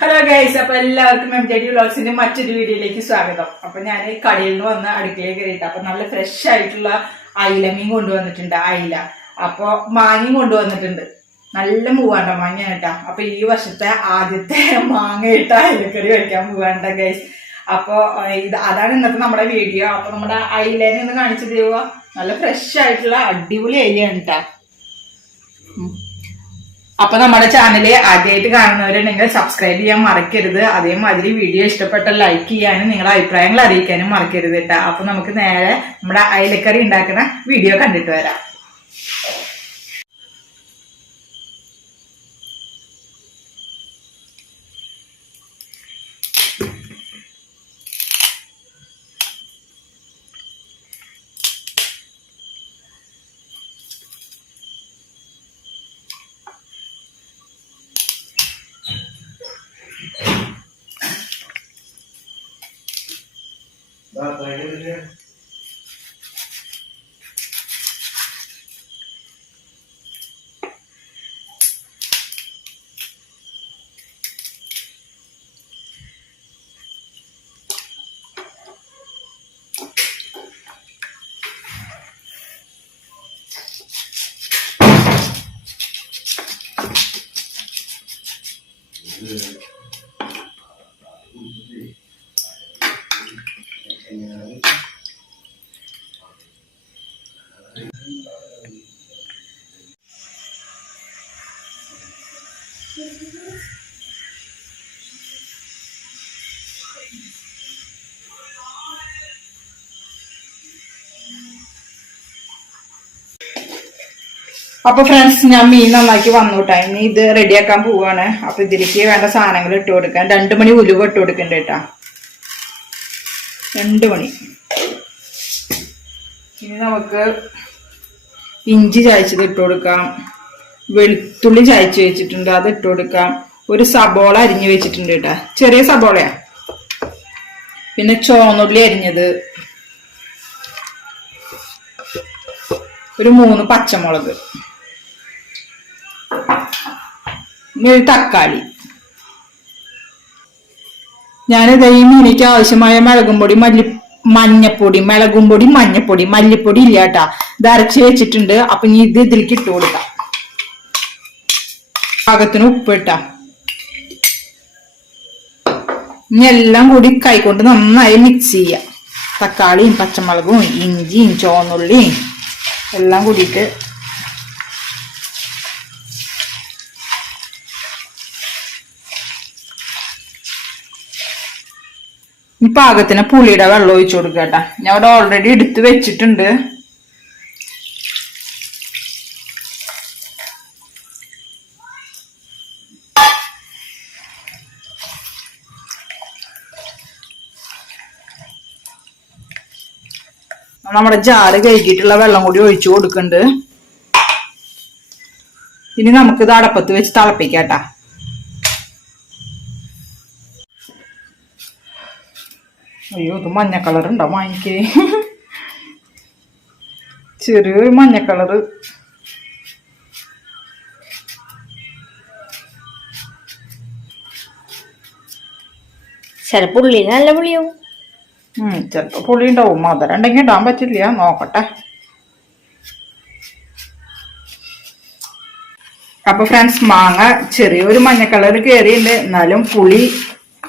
Hello guys അപ്പൊ എല്ലാവർക്കും M J D വ്ളോഗ്സിന്റെ മറ്റൊരു വീഡിയോയിലേക്ക് സ്വാഗതം. അപ്പൊ ഞാൻ കടയിൽ നിന്ന് വന്ന് അടുക്കളയിൽ കയറിയിട്ട് അപ്പൊ നല്ല ഫ്രഷ് ആയിട്ടുള്ള അയില മീൻ കൊണ്ടുവന്നിട്ടുണ്ട് അയില. അപ്പൊ മാങ്ങയും കൊണ്ടുവന്നിട്ടുണ്ട്. നല്ല മൂവാണ്ട മാങ്ങ കേട്ടാ. അപ്പൊ ഈ വർഷത്തെ ആദ്യത്തെ മാങ്ങ ഇട്ട അയിലക്കറി കഴിക്കാൻ മൂവാണ്ട ഗൈസ് അപ്പൊ ഇത് അതാണ് ഇന്നത്തെ നമ്മുടെ വീഡിയോ. അപ്പൊ നമ്മുടെ അയിലേനെ ഒന്ന് കാണിച്ചു തരുവോ? നല്ല ഫ്രഷ് ആയിട്ടുള്ള അടിപൊളി അയിലാണ് കേട്ടാ. അപ്പൊ നമ്മുടെ ചാനൽ ആദ്യമായിട്ട് കാണുന്നവരുണ്ടെങ്കിൽ സബ്സ്ക്രൈബ് ചെയ്യാൻ മറക്കരുത്. അതേമാതിരി വീഡിയോ ഇഷ്ടപ്പെട്ട ലൈക്ക് ചെയ്യാനും നിങ്ങളുടെ അഭിപ്രായങ്ങൾ അറിയിക്കാനും മറക്കരുത് കേട്ടോ. അപ്പൊ നമുക്ക് നേരെ നമ്മുടെ അയലക്കറി ഉണ്ടാക്കുന്ന വീഡിയോ കണ്ടിട്ട് വരാം. રાત આવી ગઈ છે? അപ്പൊ ഫ്രണ്ട്സ് ഞാൻ മീൻ നന്നാക്കി വന്നു കേട്ടോ ഇനി ഇത് റെഡിയാക്കാൻ പോവാണ്. അപ്പൊ ഇതിലേക്ക് വേണ്ട സാധനങ്ങൾ ഇട്ട് കൊടുക്കാം. രണ്ടു മണി ഉലുവ ഇട്ട് കൊടുക്കണ്ട കേട്ടാ. രണ്ട് മണി. ഇനി നമുക്ക് ഇഞ്ചി ചായച്ചത് ഇട്ട് കൊടുക്കാം. വെളുത്തുള്ളി ചായച്ച് വെച്ചിട്ടുണ്ട്. അത് ഇട്ട് കൊടുക്കാം. ഒരു സബോള അരിഞ്ഞു വെച്ചിട്ടുണ്ട് കേട്ടാ. ചെറിയ സബോളയാ. പിന്നെ ചോന്നുള്ളി അരിഞ്ഞത്. ഒരു മൂന്ന് പച്ചമുളക്. ഒരു തക്കാളി. ഞാനിത് ഈ മീനിക്ക് ആവശ്യമായ മുളകും പൊടി മല്ലി മഞ്ഞപ്പൊടി മുളകും പൊടി മഞ്ഞപ്പൊടി മല്ലിപ്പൊടി ഇല്ല കേട്ടാ. ഇത് അരച്ച് വെച്ചിട്ടുണ്ട്. അപ്പൊ ഇനി ഇത് ഇതിലേക്ക് ഇട്ട് കൊടുക്കാം. പാകത്തിന് ഉപ്പിട്ട. ഇനി എല്ലാം കൂടി കൈകൊണ്ട് നന്നായി മിക്സ് ചെയ്യ. തക്കാളിയും പച്ചമുളകും ഇഞ്ചിയും ചോന്നുള്ളിയും എല്ലാം കൂടിയിട്ട് ഈ പാകത്തിന് പുളിയുടെ വെള്ളം ഒഴിച്ചു കൊടുക്കുക ഞാൻ അവിടെ ഓൾറെഡി എടുത്ത് വെച്ചിട്ടുണ്ട്. നമ്മുടെ ജാറ് കഴുകിയിട്ടുള്ള വെള്ളം കൂടി ഒഴിച്ചു കൊടുക്കുന്നുണ്ട് ഇനി നമുക്കിത് അടപ്പത്ത് വെച്ച് തിളപ്പിക്കാട്ടാ. അയ്യോ ഇത് മഞ്ഞ കളർ ഉണ്ടോ മാങ്ങിക്ക് ചെറിയൊരു മഞ്ഞ കളറ് ചിലപ്പോൾ ഉള്ളിൽ നല്ല പുളിയാവും. ഉം ചിലപ്പോ പുളി ഉണ്ടാവും മധുരം ഉണ്ടെങ്കിൽ ഇടാൻ പറ്റില്ല. നോക്കട്ടെ. അപ്പൊ ഫ്രണ്ട്സ് മാങ്ങ ചെറിയൊരു മഞ്ഞ കളർ കയറിയുണ്ട് എന്നാലും പുളി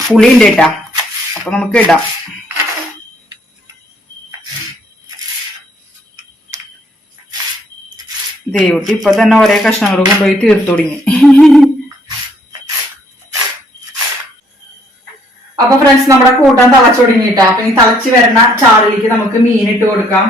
പുളി ഉണ്ട് കേട്ടാ അപ്പൊ നമുക്ക് ഇടാം. ദേവുട്ടി ഇപ്പൊ തന്നെ ഒരേ കഷ്ണങ്ങൾ കൊണ്ടുപോയി തീർത്തു തുടങ്ങി. അപ്പൊ ഫ്രണ്ട്സ് നമ്മുടെ കൂട്ടാൻ തിളച്ചു തുടങ്ങിയിട്ടാ. അപ്പൊ ഈ തിളച്ച് വരുന്ന ചാറിലേക്ക് നമുക്ക് മീൻ ഇട്ട് കൊടുക്കാം.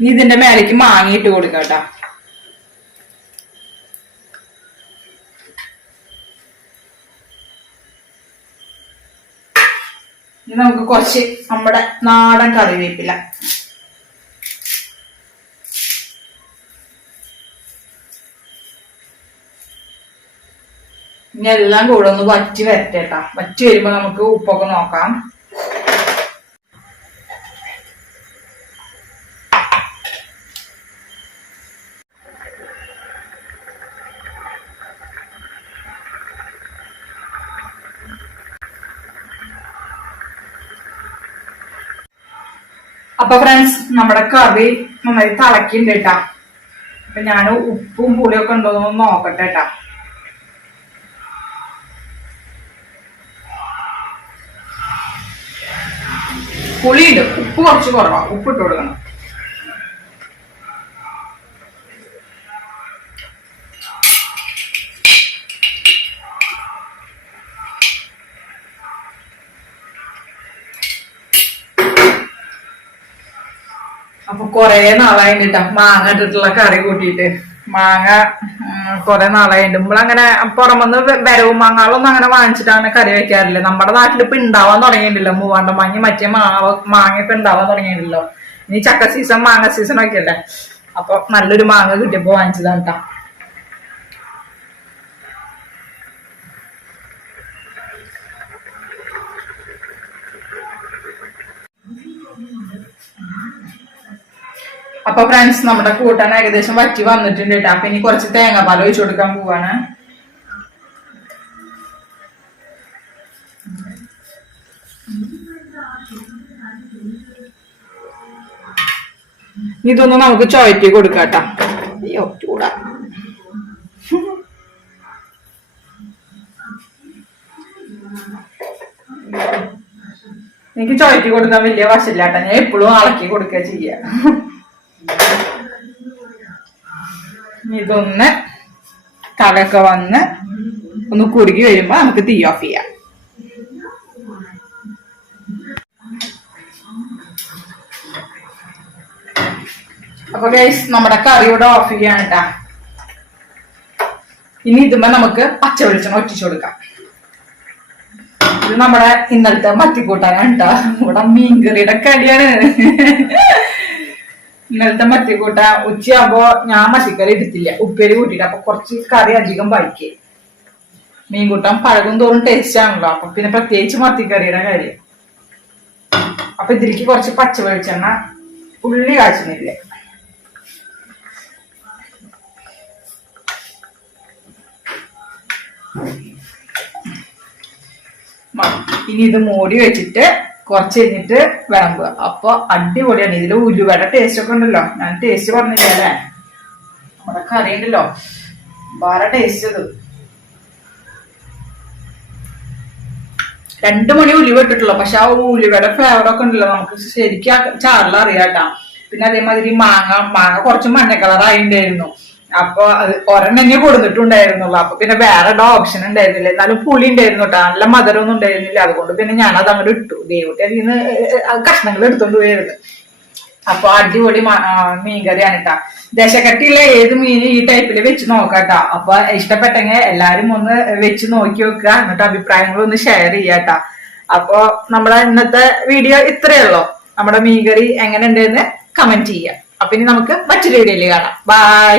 ഇനി ഇതിന്റെ മേലേക്ക് മാങ്ങ ഇട്ട് കൊടുക്കാം കേട്ടാ. നമുക്ക് കുറച്ച് നമ്മുടെ നാടൻ കറിവേപ്പില. ഇനി എല്ലാം കൂടെ ഒന്ന് വറ്റി വരട്ടെ കേട്ടാ. വറ്റി വരുമ്പോ നമുക്ക് ഉപ്പൊക്കെ നോക്കാം. അപ്പൊ ഫ്രണ്ട്സ് നമ്മുടെ കറി നന്നായി തിളക്കിണ്ട് കേട്ടാ അപ്പൊ ഞാൻ ഉപ്പും പുളിയൊക്കെ ഉണ്ടോ എന്ന് നോക്കട്ടെ കേട്ടാ പുളിയുണ്ട്. ഉപ്പ് കുറച്ച് കുറവാ. ഉപ്പ് ഇട്ട് കൊടുക്കണം. അപ്പൊ നാളായി നാളായിട്ടാ മാങ്ങ ഇട്ടിട്ടുള്ള കറി കൂട്ടിയിട്ട്. മാങ്ങ കുറെ നാളായി നമ്മളങ്ങനെ പുറമെന്ന് വരവും മാങ്ങകളൊന്നും അങ്ങനെ വാങ്ങിച്ചിട്ടാണ് കറി വെക്കാറില്ല. നമ്മുടെ നാട്ടിൽ ഇപ്പൊ ഉണ്ടാവാൻ തുടങ്ങിയിട്ടില്ല. മൂവാണ്ട മാങ്ങ മറ്റേ മാവ മാങ്ങയൊക്കെ ഉണ്ടാവാൻ തുടങ്ങിയിട്ടില്ലോ. ഇനി ചക്ക സീസൺ മാങ്ങ സീസൺ ഒക്കെ അല്ലേ? അപ്പൊ നല്ലൊരു മാങ്ങ കിട്ടിയപ്പോ വാങ്ങിച്ചതാണ് കേട്ടാ അപ്പൊ ഫ്രണ്ട്സ് നമ്മുടെ കൂട്ടാൻ ഏകദേശം വറ്റി വന്നിട്ടുണ്ട് കേട്ടോ അപ്പൊ ഇനി കുറച്ച് തേങ്ങാപ്പാൽ ഒഴിച്ചു കൊടുക്കാൻ പോവാണ്. ഇതൊന്ന് നമുക്ക് ചോയറ്റി കൊടുക്കാട്ടോ അയ്യോ ചൂടാ. എനിക്ക് ചോയറ്റി കൊടുക്കാൻ വലിയ വശമില്ലാട്ടാ ഞാൻ എപ്പോഴും അളക്കി കൊടുക്കുക ചെയ്യാ. ഇതൊന്ന് തലൊക്കെ വന്ന് ഒന്ന് കുറുകി വരുമ്പോ നമുക്ക് തീ ഓഫ് ചെയ്യാം. അപ്പൊ ഗൈസ് നമ്മുടെ കറി ഇവിടെ ഓഫ് ചെയ്യാണ് ട്ടാ. ഇനി ഇതുമ്പോ നമുക്ക് പച്ച വെളിച്ചെണ്ണ ഒറ്റിച്ചു കൊടുക്കാം. ഇത് നമ്മുടെ ഇന്നലത്തെ മത്തിക്കൂട്ടാനാണ് ട്ടാ. ഇവിടെ മീൻകറിയുടെ കടിയാണ്. ഇന്നലത്തെ മത്തിക്കൂട്ട ഉച്ചയാകുമ്പോ ഞാൻ മത്തിക്കറി എടുത്തില്ല. ഉപ്പേരി കൂട്ടിട്ട്. അപ്പൊ കുറച്ച് കറി അധികം വായിക്കേ മീൻകൂട്ടം പഴകും തോറും ടേസ്റ്റ് ആണല്ലോ. അപ്പൊ പിന്നെ പ്രത്യേകിച്ച് മത്തിക്കറിയുടെ കാര്യം. അപ്പൊ ഇതിലേക്ക് കുറച്ച് പച്ച വെളിച്ചെണ്ണ ഉള്ളി കാച്ചുന്നില്ലേ ഇനി ഇത് മോടി വെച്ചിട്ട് കുറച്ച് കഴിഞ്ഞിട്ട് വിളമ്പുക. അപ്പൊ അടിപൊളിയാണ്. ഇതിൽ ഉലുവയുടെ ടേസ്റ്റ് ഒക്കെ ഉണ്ടല്ലോ. ഞാൻ ടേസ്റ്റ് പറഞ്ഞില്ല അല്ലേ? നമ്മുടെ വേറെ ടേസ്റ്റ് അത് രണ്ടു മണി ഉലുവ ഇട്ടിട്ടുള്ളൂ. പക്ഷെ ആ ഉലുവയുടെ ഫ്ലേവർ ഒക്കെ ഉണ്ടല്ലോ. നമുക്ക് ശരിക്കും ചാറിലറിയാട്ടാ പിന്നെ അതേമാതിരി മാങ്ങ മാങ്ങ കുറച്ച് മഞ്ഞ കളർ ആയിണ്ടായിരുന്നു അപ്പൊ അത് ഒരെണ്ണം തന്നെ കൊടുത്തിട്ടുണ്ടായിരുന്നുള്ളൂ. അപ്പൊ പിന്നെ വേറെ ഓപ്ഷൻ ഉണ്ടായിരുന്നില്ല. എന്നാലും പുളി ഉണ്ടായിരുന്നു കേട്ടോ നല്ല മധുരമൊന്നും ഉണ്ടായിരുന്നില്ല. അതുകൊണ്ട് പിന്നെ ഞാൻ അത് അങ്ങോട്ട് ഇട്ടു. ദൈവത്തെ അതിൽ നിന്ന് കഷ്ണങ്ങൾ എടുത്തോണ്ട് പോയിരുന്നു അപ്പൊ അടിപൊളി മീൻകറിയാണ് കേട്ടാ ദശക്കട്ടിയുള്ള ഏത് മീൻ ഈ ടൈപ്പിൽ വെച്ച് നോക്കാട്ടാ അപ്പൊ ഇഷ്ടപ്പെട്ടെങ്കിൽ എല്ലാരും ഒന്ന് വെച്ച് നോക്കി വെക്കുക എന്നിട്ട് അഭിപ്രായങ്ങൾ ഒന്ന് ഷെയർ ചെയ്യാട്ടാ അപ്പൊ നമ്മളെ ഇന്നത്തെ വീഡിയോ ഇത്രയേ ഉള്ളൂ. നമ്മുടെ മീൻകറി എങ്ങനെ ഉണ്ടെന്ന് കമന്റ് ചെയ്യാം. അപ്പൊ ഇനി നമുക്ക് മറ്റൊരു വീഡിയോയിൽ കാണാം. ബൈ